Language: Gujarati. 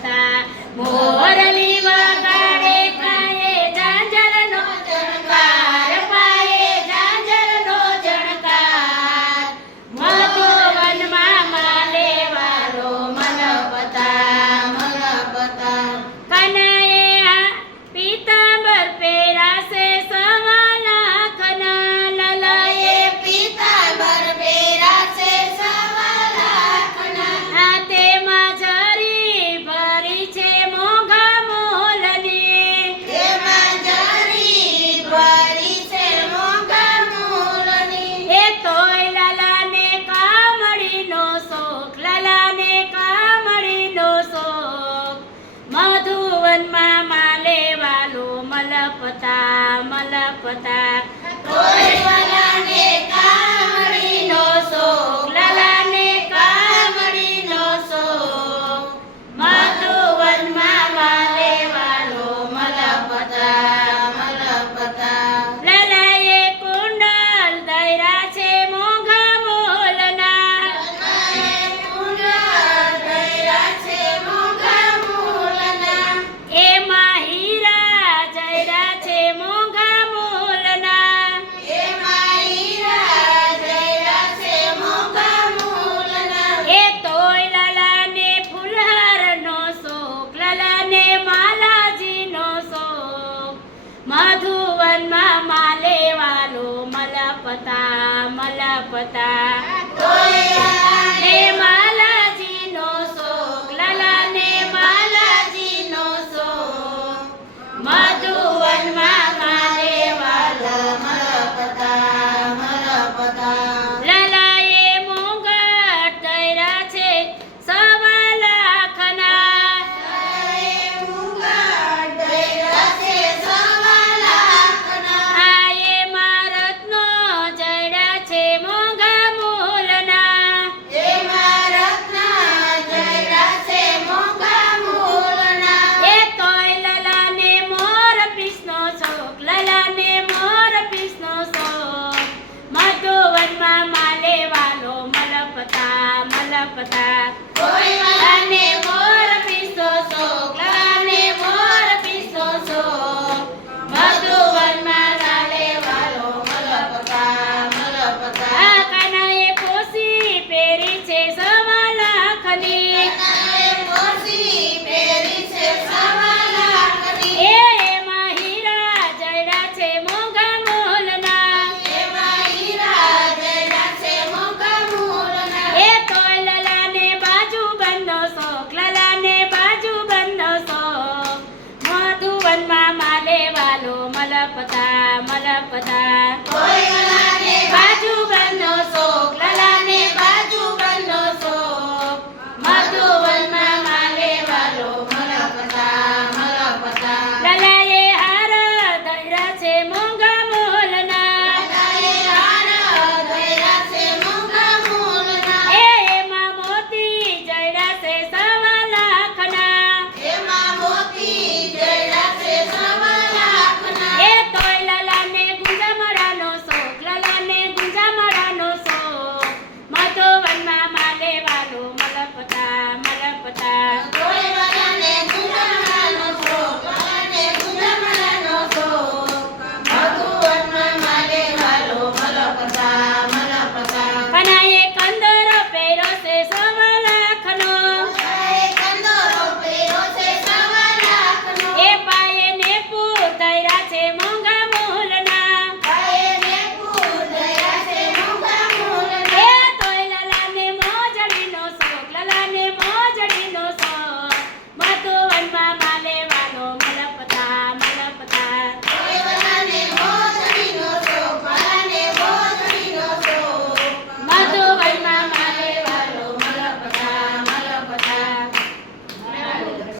મલપતા મોરલી વગાડે કાએ ઝાંઝરનો ઝણકાર પાયે ઝાંઝરનો ઝણકાર મધુવનમાં માલે વાલો મલપતા કનૈએ પીતાંબર પહેરાશે સવા લાખના લલયે પીતાંબર પહેરાશે સવા લાખના તેમાં જરી ભરી છે મોંઘા મોલની તેમાં જરી ભરી છે મોંઘા મૂળની એ તોય લાલાને કામળીનો શોખ લાલાને કામળીનો શોખ મધુવનમાં માલે વાલો મલપતા કોઈ વાલાને કામળીનો શોખ લાલાને કામળીનો શોખ મધુવનમાં માલે વાલો મલપતા લાલાએ કુંડલ દૈરા છે મોંઘા મોલના એમાં હીરા જયરા છે મોંઘા મોલના એ તોય લાલાને ફુલહારનો શોખ લાલાને માલાજીનો શોખ મધુવનમાં માલે વાલો મલપતા ને માલાજીનો શોખ લાલાને માલાજીનો શોખ મધુવનમાં માલે વાલો લાલાએ મોંઘા તૈરા છે સવા લાખના આયે મારતનો જડ્યા છે મોંઘા મોલના એ તોય લાલાને મોર પીસનો શોખ લાલાને મોર પીસનો શોખ મધુવનમાં માલે વાલો મલપતા કોઈ વાલાને